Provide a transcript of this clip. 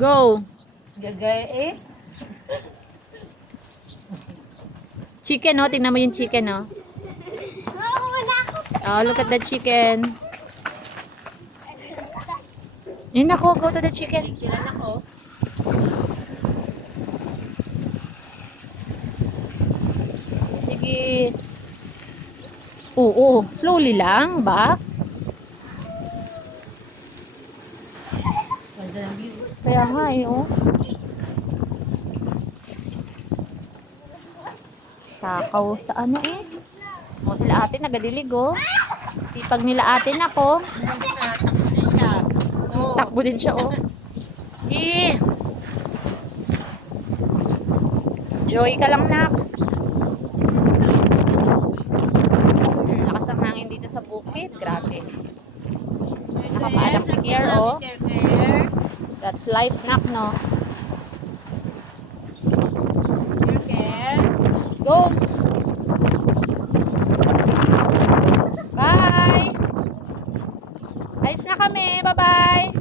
Go. Gagay eh. Chicken, oh. Tingnan mo yung chicken, oh. Oh, look at the chicken. Yun ako, go to the chicken. Sila na ko. Sige. Oo, slowly lang ba? Ganda ng view. Kaya nga eh, oh. Takaw sa ano eh. O, sila ate nagadilig, oh. Sipag nila ate na ko. Takot din siya. Oh. Takbo din siya, oh. Eh. Joy ka lang, nak. Lakas ang hangin dito sa bukid. Grabe. Nakapaalam si Kier, oh. That's life, nak, no? Go! Bye! Ayos na kami. Bye-bye!